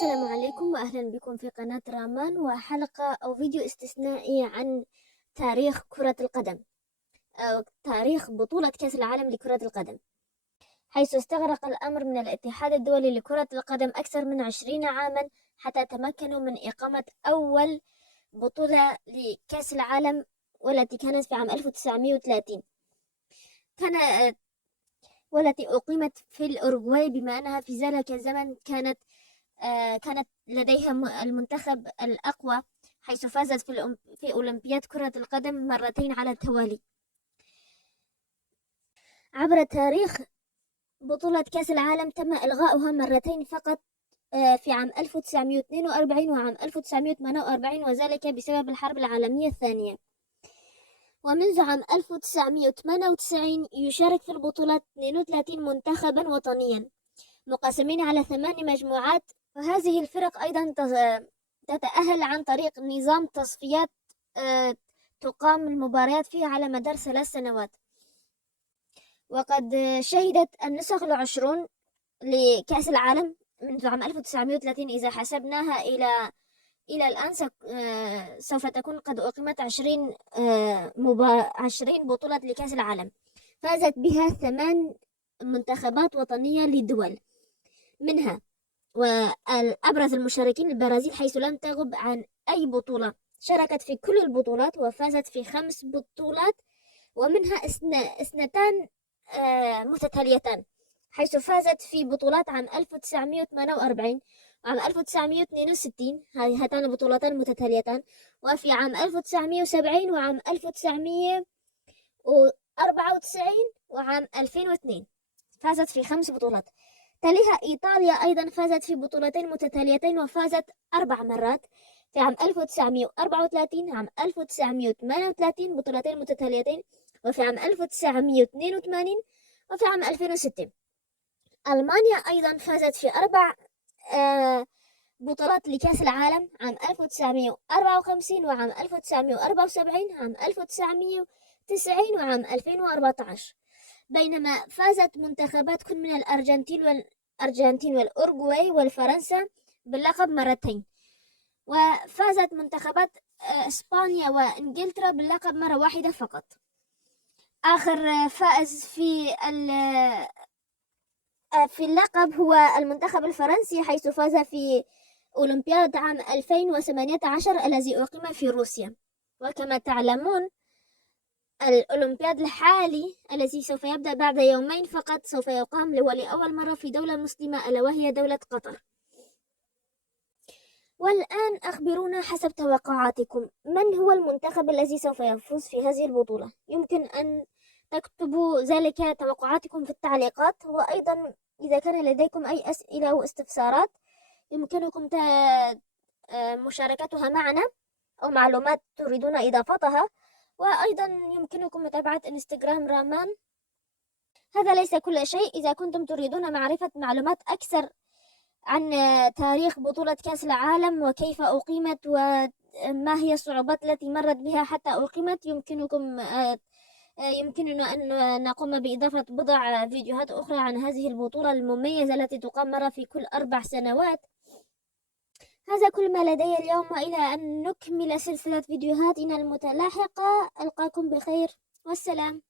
السلام عليكم وأهلا بكم في قناة رامان وحلقة أو فيديو استثنائي عن تاريخ كرة القدم أو تاريخ بطولة كأس العالم لكرة القدم، حيث استغرق الأمر من الاتحاد الدولي لكرة القدم أكثر من 20 عاما حتى تمكنوا من إقامة أول بطولة لكأس العالم، والتي كانت في عام 1930 والتي أقيمت في الأوروغواي، بما أنها في ذلك الزمن كانت لديها المنتخب الأقوى، حيث فازت في أولمبياد كرة القدم مرتين على التوالي. عبر تاريخ بطولة كأس العالم تم إلغاؤها مرتين فقط، في عام 1942 وعام 1948، وذلك بسبب الحرب العالمية الثانية. ومنذ عام 1998 يشارك في البطولات 32 منتخبا وطنيا مقسمين على 8 مجموعات، وهذه الفرق أيضا تتأهل عن طريق نظام تصفيات تقام المباريات فيها على مدار 3 سنوات. وقد شهدت النسخ 20 لكأس العالم منذ عام 1930 إذا حسبناها إلى الآن سوف تكون قد أقيمت 20 بطولة لكأس العالم، فازت بها 8 منتخبات وطنية للدول، منها والأبرز المشاركين البرازيل، حيث لم تغب عن أي بطولة، شاركت في كل البطولات وفازت في 5 بطولات، ومنها 2 متتاليتان، حيث فازت في بطولات عام 1948 وعام 1962 هاتان البطولتان متتاليتان، وفي عام 1970 وعام 1994 وعام 2002 فازت في 5 بطولات. تليها إيطاليا أيضا فازت في بطولتين متتاليتين وفازت 4 مرات، في عام 1934 عام 1938 بطولتين متتاليتين، وفي عام 1982 وفي عام 2006. ألمانيا أيضا فازت في 4 بطولات لكأس العالم، عام 1954 وعام 1974 عام 1990 وعام 2014، بينما فازت منتخبات كل من الأرجنتين والأورغواي والفرنسا باللقب مرتين، وفازت منتخبات إسبانيا وإنجلترا باللقب مرة واحدة فقط. آخر فائز في اللقب هو المنتخب الفرنسي، حيث فاز في أولمبياد عام 2018 الذي أقيم في روسيا. وكما تعلمون الأولمبياد الحالي الذي سوف يبدأ بعد يومين فقط سوف يقام ولأول مرة في دولة مسلمة، ألا وهي دولة قطر. والآن أخبرونا حسب توقعاتكم، من هو المنتخب الذي سوف يفوز في هذه البطولة؟ يمكن أن تكتبوا ذلك توقعاتكم في التعليقات، وأيضا إذا كان لديكم أي أسئلة أو استفسارات يمكنكم مشاركتها معنا أو معلومات تريدون إضافتها، وأيضا يمكنكم متابعة انستغرام رامان. هذا ليس كل شيء، إذا كنتم تريدون معرفة معلومات أكثر عن تاريخ بطولة كأس العالم وكيف أقيمت وما هي الصعوبات التي مرت بها حتى أقيمت، يمكننا أن نقوم بإضافة بضع فيديوهات أخرى عن هذه البطولة المميزة التي تقام مرة في كل 4 سنوات. هذا كل ما لدي اليوم، وإلى أن نكمل سلسلة فيديوهاتنا المتلاحقة ألقاكم بخير، والسلام.